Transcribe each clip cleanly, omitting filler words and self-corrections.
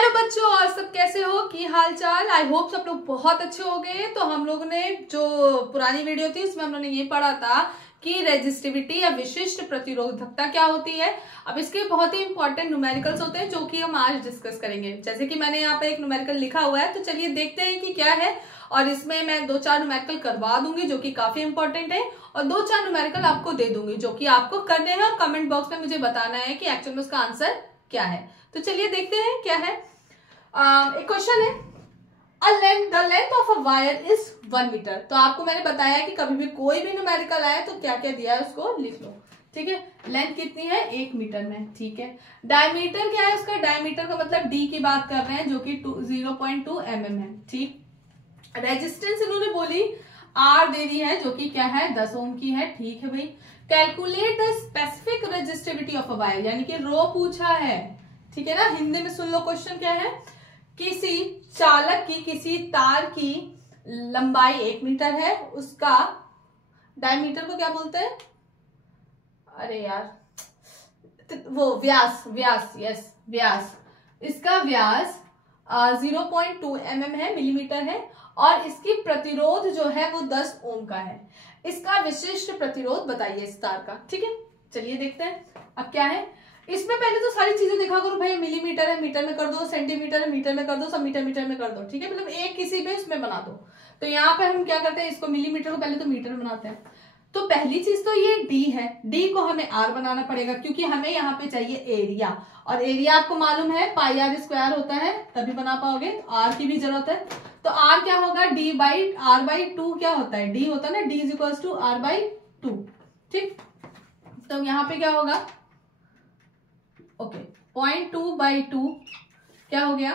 Hello बच्चों, और सब कैसे हो, की हाल चाल। आई होप सब लोग बहुत अच्छे हो गए। तो हम लोग ने जो पुरानी वीडियो थी उसमें हम लोग ने ये पढ़ा था कि रेजिस्टिविटी या विशिष्ट प्रतिरोधकता क्या होती है। अब इसके बहुत ही इंपॉर्टेंट न्यूमेरिकल्स होते हैं जो कि हम आज डिस्कस करेंगे। जैसे कि मैंने यहाँ पे एक न्यूमेरिकल लिखा हुआ है, तो चलिए देखते हैं कि क्या है। और इसमें मैं 2-4 न्यूमेरिकल करवा दूंगी जो कि काफी इंपॉर्टेंट है, और 2-4 न्यूमेरिकल आपको दे दूंगी जो कि आपको करने हैं, और कमेंट बॉक्स में मुझे बताना है कि एक्चुअल में उसका आंसर क्या है। तो चलिए देखते हैं क्या है। एक क्वेश्चन है, the length of a wire is 1 metre. तो आपको मैंने बताया कि कभी भी कोई भी न्यूमेरिकल आए तो क्या क्या दिया है उसको लिख लो। ठीक है, लेंथ कितनी है 1 मीटर में। ठीक है, डायमीटर क्या है उसका, डायमीटर का मतलब डी की बात कर रहे हैं जो कि 0.2 mm है। ठीक, रेजिस्टेंस इन्होंने बोली आर दे दी है जो कि क्या है 10 ओम की है। ठीक है भाई, calculate the specific resistivity of a wire, यानी कि रो पूछा है। ठीक है ना, हिंदी में सुन लो क्वेश्चन क्या है। किसी चालक की, किसी तार की लंबाई 1 मीटर है, उसका डायमीटर को क्या बोलते हैं, अरे यार वो व्यास, यस व्यास, इसका व्यास 0.2 mm है, मिलीमीटर है, और इसकी प्रतिरोध जो है वो 10 ओम का है। इसका विशिष्ट प्रतिरोध बताइए इस तार का। ठीक है, चलिए देखते हैं अब क्या है इसमें। पहले तो सारी चीजें देखा करो भाई, मिलीमीटर है मीटर में कर दो, सेंटीमीटर है मीटर में कर दो, सब मीटर में कर दो। ठीक है, मतलब एक किसी भी उसमें बना दो। तो यहाँ पे हम क्या करते हैं, इसको मिलीमीटर को पहले तो मीटर बनाते हैं। तो पहली चीज तो ये डी है, डी को हमें आर बनाना पड़ेगा क्योंकि हमें यहाँ पे चाहिए एरिया, और एरिया आपको मालूम है पाई आर स्क्वायर होता है, तभी बना पाओगे। तो आर की भी जरूरत है, तो आर क्या होगा, डी बाई आर बाई 2 क्या होता है, डी होता है ना, D is equal to R by 2। ठीक, तो यहाँ पे क्या होगा, ओके 0.2/2 क्या हो गया,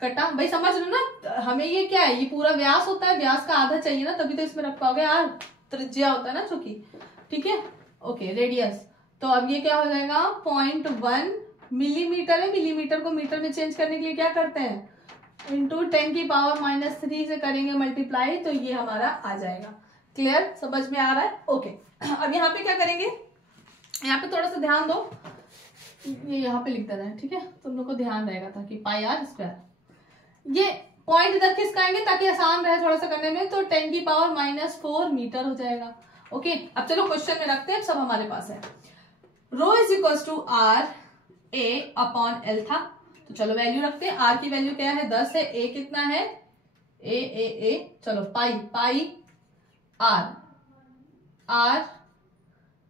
कटा भाई, समझ लो ना। हमें ये क्या है, ये पूरा व्यास होता है, व्यास का आधा चाहिए ना, तभी तो इसमें रख पाओगे। यार त्रिज्या होता है ना जो कि, ठीक है, ओके रेडियस। तो अब ये क्या हो जाएगा 0.1 मिलीमीटर है, मिलीमीटर को मीटर में चेंज करने के लिए क्या करते हैं, इंटू 10⁻³ से करेंगे मल्टीप्लाई, तो ये हमारा आ जाएगा। क्लियर, समझ में आ रहा है। ओके, अब यहाँ पे क्या करेंगे, यहाँ पे थोड़ा सा ध्यान दो, ये यहाँ पे लिख देना है। ठीक है, तुम लोग को ध्यान रहेगा ताकि पाई आर स्क्वायर, ये पॉइंट इधर खिसकाएंगे ताकि आसान रहे थोड़ा सा करने में, तो 10⁻⁴ मीटर हो जाएगा। ओके, अब चलो क्वेश्चन में रखते हैं, सब हमारे पास है। Rho is equal to R A upon L था, तो चलो वैल्यू रखते हैं। आर की वैल्यू क्या है 10 है, ए कितना है ए, चलो पाई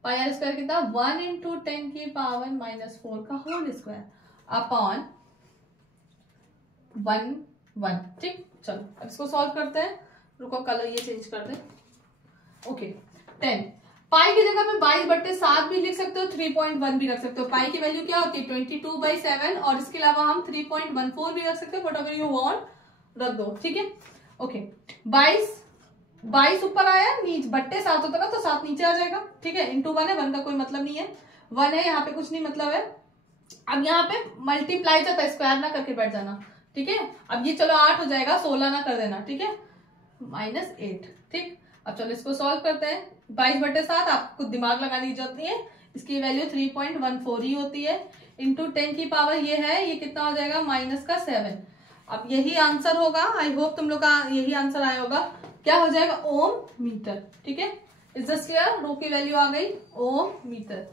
आर स्क्वायर कितना 1 इंटू 10⁻⁴ का होल स्क्वायर अपॉन 1। ठीक, चलो अब इसको सॉल्व करते हैं। रुको, कलर ये चेंज कर दे। ओके, 10 पाई की जगह पे 22/7 भी लिख सकते हो, 3.1 भी रख सकते हो। पाई की वैल्यू क्या होती है 22/7, और इसके अलावा हम 3.14 भी रख सकते हो, व्हाटएवर यू वांट रख दो। ठीक है, ओके 22 ऊपर आया, नीचे बट्टे 7 होता ना, तो 7 नीचे आ जाएगा। ठीक है, इंटू 1 है, 1 का कोई मतलब नहीं है, 1 है यहाँ पे, कुछ नहीं मतलब है। अब यहाँ पे मल्टीप्लाई जाता है, स्क्वायर ना करके बैठ जाना। ठीक है, अब ये चलो 8 हो जाएगा, 16 ना कर देना। ठीक है, -8। ठीक, अब चलो इसको सॉल्व करते हैं। 22/7 आपको दिमाग लगाने की जरूरत नहीं है, इसकी वैल्यू 3.14 ही होती है, इंटू 10 की पावर ये है, ये कितना हो जाएगा -7। अब यही आंसर होगा, आई होप तुम लोग का यही आंसर आया होगा। क्या हो जाएगा ओम मीटर। ठीक है, इज दिस क्लियर, रो की वैल्यू आ गई ओम मीटर,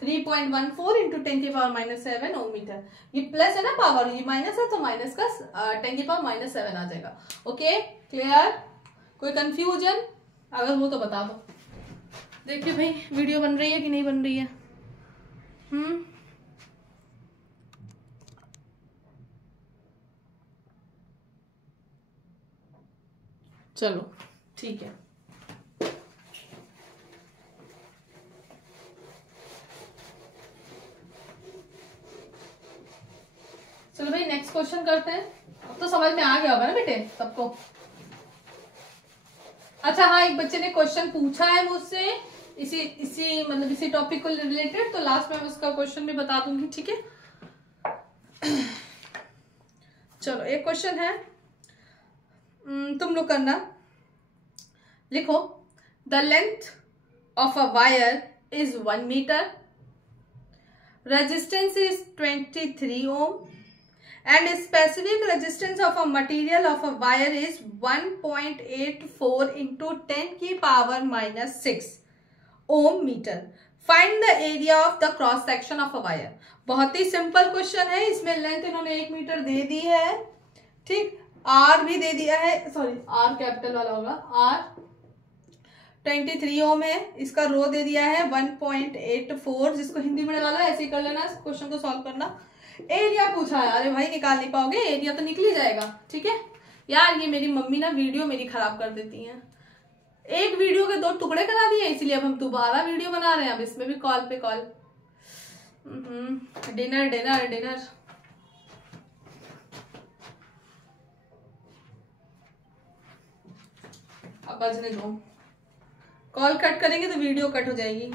3.14 इंटू 10⁻⁷ ओम मीटर। ये प्लस है ना पावर, ये माइनस है तो माइनस का 10⁻⁷ आ जाएगा। ओके क्लियर, कोई कंफ्यूजन अगर हो तो बता दो। देखिए भाई वीडियो बन रही है कि नहीं बन रही है। चलो ठीक है, चलो भाई नेक्स्ट क्वेश्चन करते हैं। अब तो समझ में आ गया होगा ना बेटे सबको। अच्छा हाँ, एक बच्चे ने क्वेश्चन पूछा है मुझसे इसी टॉपिक को रिलेटेड, तो लास्ट में उसका क्वेश्चन भी बता दूंगी। ठीक है, चलो एक क्वेश्चन है, तुम लोग करना, लिखो the length of a wire is 1 metre, resistance is 23 ohm, and specific resistance of a material of a wire is 1.84 into 10⁻⁻6 ohm metre. Find the area of the cross section of a wire. बहुत ही simple question है, इसमें length इन्होंने 1 metre दे दी है, ठीक, are भी दे दिया है, सॉरी आर कैपिटल वाला होगा, आर 23 ओम है, इसका रो दे दिया है 1.84, जिसको हिंदी में डाला ऐसे ही कर लेना, इस क्वेश्चन को सॉल्व करना। एरिया पूछा है, अरे भाई निकाल नहीं पाओगे, एरिया तो निकल ही जाएगा, ठीक है यार। ये मेरी मम्मी ना वीडियो मेरी खराब कर देती हैं, एक वीडियो के 2 टुकड़े करा दिए, इसलिए अब हम दोबारा वीडियो बना रहे हैं, अब इसमें भी कॉल पे कॉल। Dinner dinner dinner. अब बजने दो, कॉल कट करेंगे तो वीडियो कट हो जाएगी,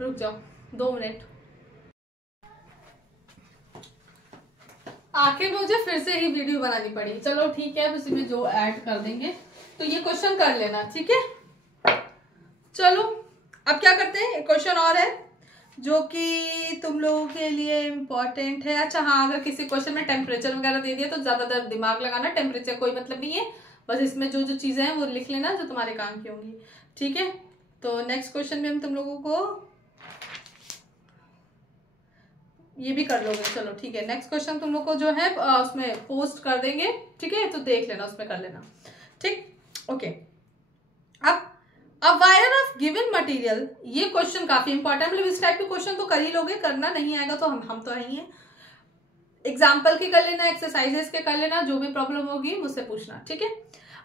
रुक जाओ 2 मिनट। आखिर मुझे फिर से ही वीडियो बनानी पड़ी, चलो ठीक है, उसी में जो ऐड कर देंगे। तो ये क्वेश्चन कर लेना, ठीक है। चलो अब क्या करते हैं, एक क्वेश्चन और है जो कि तुम लोगों के लिए इम्पोर्टेंट है। अच्छा हाँ, अगर किसी क्वेश्चन में टेम्परेचर वगैरह दे दिया तो ज्यादातर दिमाग लगाना, टेम्परेचर कोई मतलब नहीं है, बस इसमें जो जो चीजें हैं वो लिख लेना जो तुम्हारे काम की होंगी, ठीक है। तो नेक्स्ट क्वेश्चन में हम तुम लोगों को ये भी कर लोगे, चलो ठीक है। नेक्स्ट क्वेश्चन तुम लोग को जो है उसमें पोस्ट कर देंगे, ठीक है, तो देख लेना, उसमें कर लेना, ठीक ओके। अब a wire of given material, ये क्वेश्चन काफी इंपॉर्टेंट, मतलब इस टाइप के क्वेश्चन तो कर ही लोगे, करना नहीं आएगा तो हम तो ही हैं। एग्जाम्पल के कर लेना, एक्सरसाइजेस के कर लेना, जो भी प्रॉब्लम होगी मुझसे पूछना, ठीक है।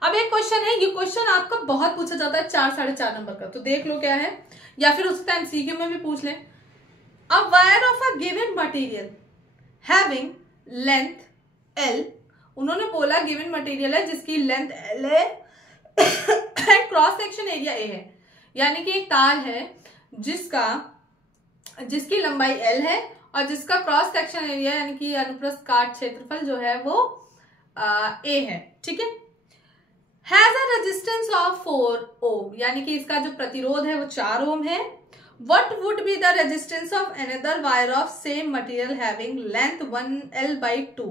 अब एक क्वेश्चन है, ये क्वेश्चन आपका बहुत पूछा जाता है 4 साढ़े 4 नंबर का, तो देख लो क्या है, या फिर उस टाइम MCQ में भी पूछ ले। A wire of a given material having length L, उन्होंने बोला गिवन मटेरियल है जिसकी लेंथ L है and cross section area A है, यानी कि एक तार है जिसकी लंबाई L है और जिसका क्रॉस सेक्शन एरिया यानी कि अनुप्रस्थ काट क्षेत्रफल जो है वो A है, ठीक है। हैज अ रेजिस्टेंस ऑफ 4 ओम, यानी कि इसका जो प्रतिरोध है वो 4 ओम है। What would be the resistance of another wire of same material having length 1L/2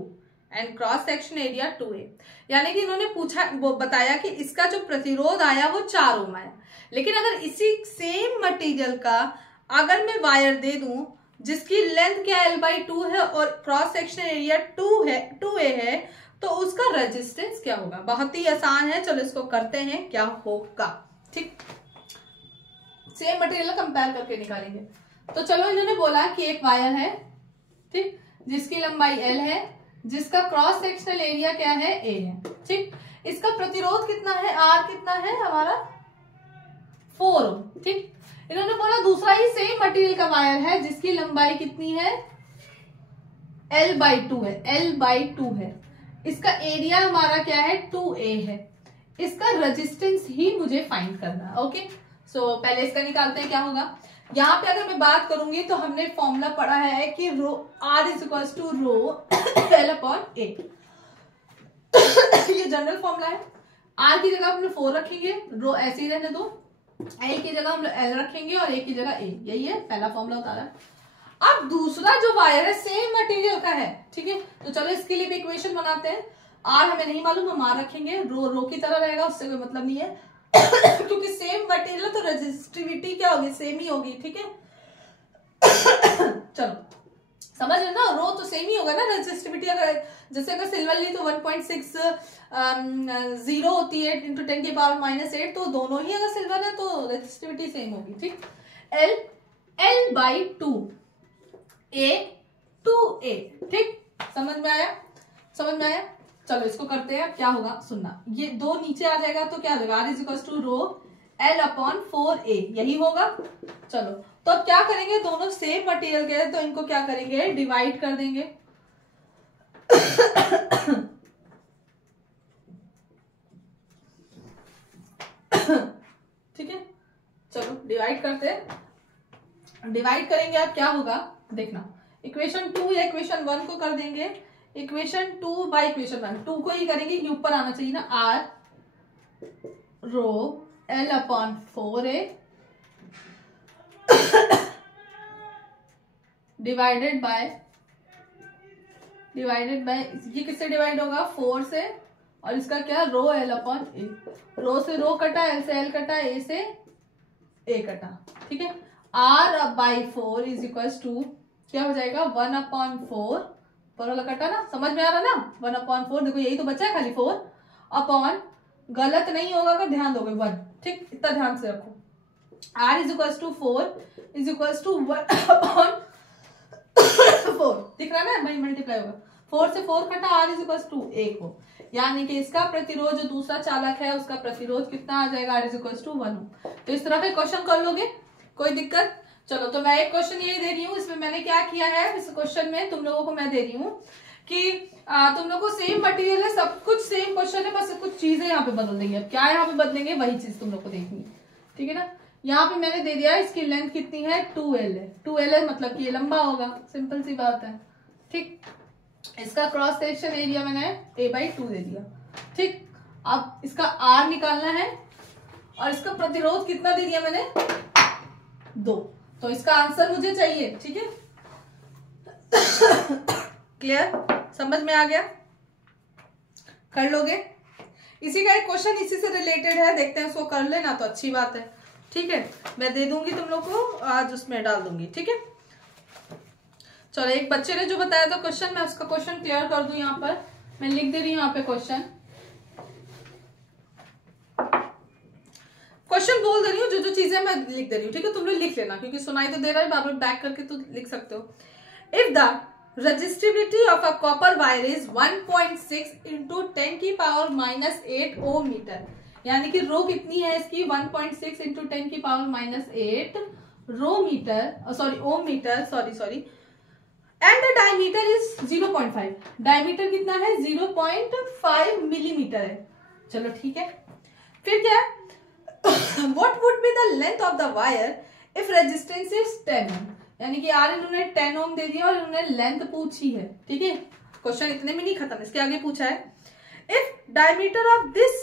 and cross section area 2A? यानी कि इन्होंने पूछा, वो बताया कि इसका जो प्रतिरोध आया वो 4 ओम आया, लेकिन अगर इसी सेम मटेरियल का अगर मैं वायर दे दूं जिसकी लेंथ क्या L/2 है और क्रॉस सेक्शन एरिया 2A है, तो उसका रेजिस्टेंस क्या होगा। बहुत ही आसान है, चलो इसको करते हैं, क्या होगा, ठीक। सेम मटेरियल कंपेयर करके निकालेंगे। तो चलो, इन्होंने बोला कि एक वायर है, ठीक, जिसकी लंबाई L है, जिसका क्रॉस सेक्शनल एरिया क्या है A है, ठीक। इसका प्रतिरोध कितना है, R कितना है हमारा 4 ओम, ठीक। इन्होंने बोला दूसरा ही सेम मटेरियल का वायर है जिसकी लंबाई कितनी है L/2 है, L/2 है, इसका एरिया हमारा क्या है 2A है, इसका रेजिस्टेंस ही मुझे फाइंड करना है, ओके। सो पहले इसका निकालते हैं, क्या होगा। यहाँ पे अगर मैं बात करूंगी तो हमने फॉर्मूला पढ़ा है कि rho R is equals to rho L/A, ये जनरल फॉर्मूला है। R की जगह हम लोग 4 रखेंगे, रो ऐसे ही रहने दो, L की जगह हम लोग L रखेंगे और A की जगह A, यही है पहला फॉर्मूला बता रहा है। अब दूसरा जो वायर है सेम मटेरियल का है, ठीक है, तो चलो इसके लिए भी इक्वेशन बनाते हैं। R हमें नहीं मालूम, हम R रखेंगे, रो की तरह रहेगा, उससे कोई मतलब नहीं है क्योंकि सेम मटेरियल तो रेजिस्टिविटी क्या होगी, सेम ही होगी, ठीक है। चलो समझ रहे ना, रो तो सेम ही होगा ना, रेजिस्टिविटी अगर जैसे अगर सिल्वर ली तो 1.60 होती है इंटू 10⁻⁻8, तो दोनों ही अगर सिल्वर है तो रेजिस्टिविटी सेम होगी, ठीक। L/2 A 2A, ठीक, समझ में आया, समझ में आया। चलो इसको करते हैं, क्या होगा सुनना, ये 2 नीचे आ जाएगा तो क्या हो जाएगा, R is equal to rho L/4A, यही होगा। चलो तो अब क्या करेंगे, दोनों सेम मटेरियल के हैं तो इनको क्या करेंगे, डिवाइड कर देंगे ठीक है। चलो डिवाइड करते हैं, डिवाइड करेंगे, अब क्या होगा देखना, इक्वेशन 2 या इक्वेशन 1 को कर देंगे, इक्वेशन 2 बाय इक्वेशन 1, 2 को ही करेंगे, ये ऊपर आना चाहिए ना, R rho L/4A divided by divided by, ये किससे डिवाइड होगा 4 से, और इसका क्या रो एल अपॉन ए, रो से रो कटा, एल से एल कटा, ए से ए कटा, ठीक है। R by 4 is equal to क्या हो जाएगा 1/4, पर वाला कटा ना, समझ में आ रहा ना, 1/4, देखो यही तो बचा है खाली 4 अपॉन, गलत नहीं होगा अगर ध्यान दोगे 1, ठीक, इतना ध्यान से रखो। r is equal to 4 is equal to 1/4, दिख रहा है ना, भाई मल्टीप्लाई होगा, 4 से 4 कटा, r इज इक्वल टू 1 हो, यानी कि इसका प्रतिरोध जो दूसरा चालक है उसका प्रतिरोध कितना आ जाएगा, r इज इक्वल टू 1 हो। तो इस तरह के क्वेश्चन कर लोगे, कोई दिक्कत। चलो तो मैं एक क्वेश्चन यही दे रही हूँ, इसमें मैंने क्या किया है, इस क्वेश्चन में तुम लोगों को मैं दे रही हूँ कि तुम लोगों को सेम मटेरियल है, सब कुछ सेम क्वेश्चन है, बस कुछ चीजें यहाँ पे बदल देंगे। अब क्या यहाँ पे बदलेंगे वही चीज तुम लोग को देखनी है, ठीक है ना। यहाँ पे मैंने दे दिया इसकी लेंथ कितनी है 2l है, 2l है मतलब कि ये लंबा होगा, सिंपल सी बात है, ठीक। इसका क्रॉस सेक्शन एरिया मैंने a/2 दे दिया, ठीक। अब इसका r निकालना है और इसका प्रतिरोध कितना दे दिया मैंने 2, तो इसका आंसर मुझे चाहिए, ठीक है। क्लियर, समझ में आ गया, कर लोगे। इसी का एक क्वेश्चन इसी से रिलेटेड है, देखते हैं उसको कर लेना तो अच्छी बात है, ठीक है। मैं दे दूंगी तुम लोग को, आज उसमें डाल दूंगी, ठीक है। चलो एक बच्चे ने जो बताया था क्वेश्चन, मैं उसका क्वेश्चन क्लियर कर दूं, यहाँ पर मैं लिख दे रही हूँ, यहाँ पे क्वेश्चन बोल दे रही हूँ, जो जो चीजें मैं लिख दे रही हूँ, ठीक है। तुम लोग लिख लेना, क्योंकि सुनाई तो दे रहा है, बार बार बैक करके तो लिख सकते हो। If the resistivity of a copper wire is 1.6 into 10 की पावर -8 ओम मीटर, यानी कि रो कितनी है इसकी 1.6 into 10 की power -8 rho metre, sorry ohm metre, sorry, and the diameter is 0.5, diameter कितना है 0.5 मिलीमीटर है। चलो ठीक है, फिर क्या है what would be the length of the wire if resistance is 10 ohm, यानी कि यार इन्होंने 10 ओम दे दिया और इन्होंने लेंथ पूछी है, ठीक है। क्वेश्चन इतने में नहीं खत्म, इसके आगे पूछा है if diameter of this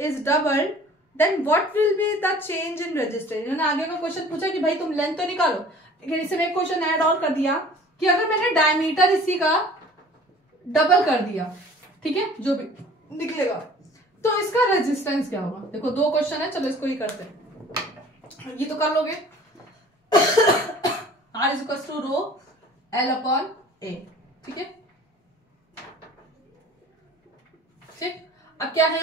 is double then what will be the change in resistance. इन्होंने आगे का क्वेश्चन पूछा कि भाई तुम लेंथ तो निकालो, लेकिन इसमें एक क्वेश्चन ऐड और कर दिया कि अगर मैंने डायमीटर इसी का डबल कर दिया, ठीक है, जो भी निकलेगा, तो इसका रेजिस्टेंस क्या होगा। देखो दो क्वेश्चन है, चलो इसको ही करते हैं, ये तो कर लोगे। R is equal to rho L upon A, ठीक है, ठीक। अब क्या है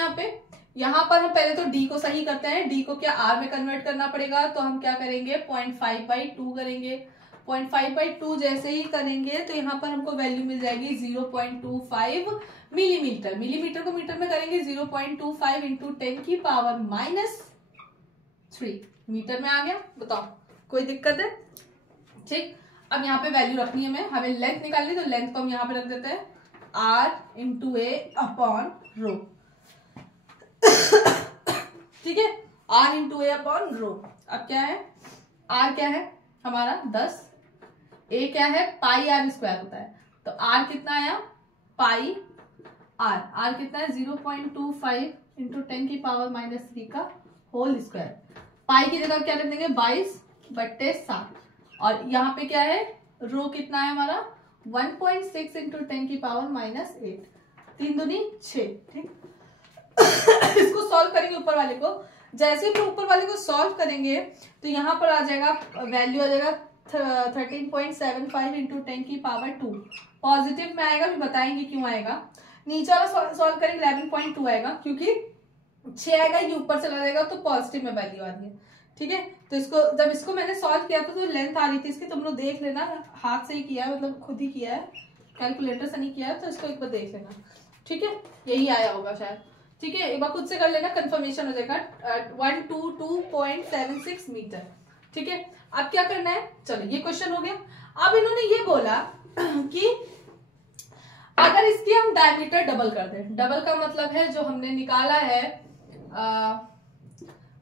यहाँ पर हम पहले तो D को सही करते हैं, D को क्या R में कन्वर्ट करना पड़ेगा, तो हम क्या करेंगे 0.5/2 करेंगे, 0.5/2 जैसे ही करेंगे तो यहाँ पर हमको वैल्यू मिल जाएगी 0.25 मिलीमीटर, मिलीमीटर को मीटर में करेंगे 0.25 इंटू 10 की पावर -3 मीटर में आ गया। बताओ कोई दिक्कत है, ठीक। अब यहाँ पे वैल्यू रखनी है, हमें लेंथ निकालनी, तो लेंथ को हम यहाँ पे रख देते हैं R इंटू ए अपॉन रो, ठीक है, R इंटू ए अपॉन रो। अब क्या है, R क्या है हमारा 10, A क्या है पाई R स्क्वायर होता है, तो R कितना आया पाई R, R कितना है 0.25 इंटू 10 की पावर -3 का होल स्क्वायर, पाई की जगह क्या रख देंगे 22/7, और यहाँ पे क्या है रो कितना है हमारा 1.6 इंटू 10 की पावर -8, 3 दूनी 6, ठीक। इसको सॉल्व करेंगे ऊपर वाले को, जैसे ही ऊपर वाले को सॉल्व करेंगे तो यहाँ पर आ जाएगा वैल्यू आ जाएगा 13.75 इंटू 10 की पावर 2, पॉजिटिव में आएगा, भी बताएंगे क्यों आएगा। नीचे वाला सॉल्व करेंगे 11.2 आएगा, क्योंकि 6 आएगा ये ऊपर चला जाएगा तो पॉजिटिव में वैल्यू आ रही है, ठीक है। तो इसको जब इसको मैंने सॉल्व किया था तो लेंथ आ रही थी इसकी, तुम लोग देख लेना, हाथ से ही किया है, मतलब खुद ही किया है, कैलकुलेटर से नहीं किया है, तो इसको एक बार देख लेना, ठीक है, यही आया होगा शायद, ठीक है। एक बार खुद से कर लेना, कंफर्मेशन हो जाएगा 122.76 मीटर, ठीक है। अब क्या करना है, चलो ये क्वेश्चन हो गया। अब इन्होंने ये बोला कि अगर इसकी हम डायमीटर डबल कर दें, डबल का मतलब है जो हमने निकाला है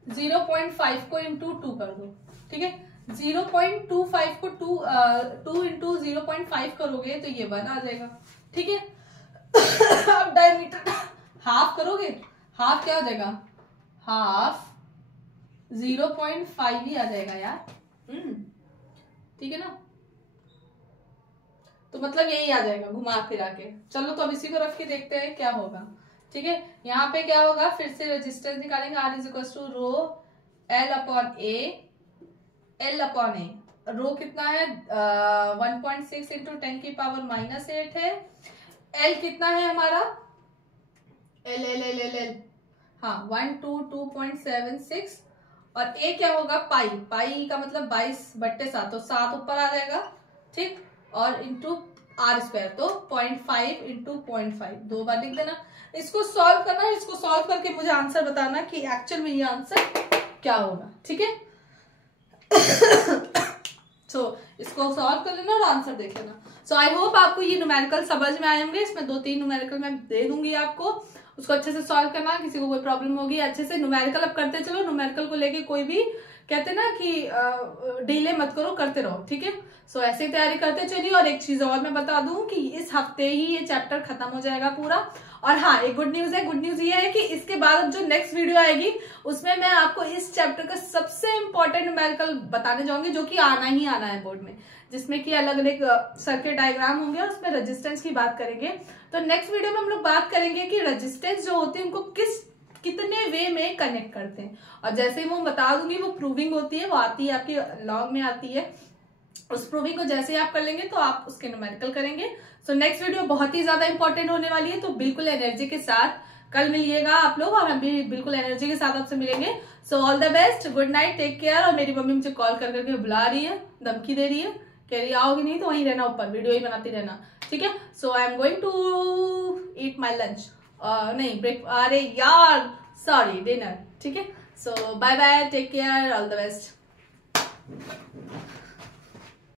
0.5 को इंटू 2 कर दो, ठीक है, 0.25 को 2 इंटू 0.5 करोगे तो ये 1 आ जाएगा, ठीक है। अब डायमीटर हाफ करोगे, हाफ क्या हो जाएगा, हाफ 0.5 ही आ जाएगा यार, ठीक है ना। तो मतलब यही आ जाएगा घुमा फिरा के। चलो तो अब इसी को रख के देखते हैं क्या होगा। ठीक है, यहाँ पे क्या होगा, फिर से रेजिस्टेंस निकालेंगे, R is equal to rho L upon A, L upon A, rho कितना है 1.6 इंटू 10 की पावर -8 है। L कितना है हमारा, L L L L L हाँ 122.76, और A क्या होगा पाई, पाई का मतलब 22/7, तो 7 ऊपर आ जाएगा। ठीक, और इंटू R स्क्वायर, तो 0.5 इंटू 0.5 दो बार लिख देना। इसको सॉल्व करना है, इसको सॉल्व करके मुझे आंसर बताना कि एक्चुअल में ये आंसर क्या होगा। ठीक है, सो इसको सॉल्व कर लेना और आंसर देख लेना। सो आई होप आपको ये न्यूमेरिकल समझ में आए होंगे। इसमें 2-3 न्यूमेरिकल मैं दे दूंगी आपको, उसको अच्छे से सॉल्व करना। किसी को कोई प्रॉब्लम होगी अच्छे से न्यूमेरिकल अब करते चलो, न्यूमेरिकल को लेके कोई भी कहते ना कि डिले मत करो, करते रहो। ठीक है, सो ऐसे ही तैयारी करते चलिए। और एक चीज और मैं बता दूं कि इस हफ्ते ही ये चैप्टर खत्म हो जाएगा पूरा। और हाँ, एक गुड न्यूज है, गुड न्यूज ये है कि इसके बाद जो नेक्स्ट वीडियो आएगी उसमें मैं आपको इस चैप्टर का सबसे इंपॉर्टेंट न्यूमेरिकल बताने जाऊंगी, जो कि आना ही आना है बोर्ड में, जिसमें कि अलग अलग सर्किट डायग्राम होंगे और उसमें रेजिस्टेंस की बात करेंगे। तो नेक्स्ट वीडियो में हम लोग बात करेंगे कि रेजिस्टेंस जो होती है उनको कितने वे में कनेक्ट करते हैं। और जैसे ही वो बता दूंगी, वो प्रूविंग होती है, वो आती है आपकी लॉग में आती है। उस प्रूविंग को जैसे ही आप कर लेंगे तो आप उसके न्यूमेरिकल करेंगे। सो नेक्स्ट वीडियो बहुत ही ज्यादा इंपॉर्टेंट होने वाली है, तो बिल्कुल एनर्जी के साथ कल मिलिएगा आप लोग, और हम भी बिल्कुल एनर्जी के साथ आपसे मिलेंगे। So all the best, good night, take care. और मेरी मम्मी मुझे कॉल कर करके बुला रही है, धमकी दे रही है, कह रही आओगी नहीं तो वहीं रहना, ऊपर वीडियो ही बनाती रहना। ठीक है, so I am going to eat my lunch, नहीं ब्रेक, अरे यार सॉरी, डिनर। ठीक है, so bye bye, take care, all the best.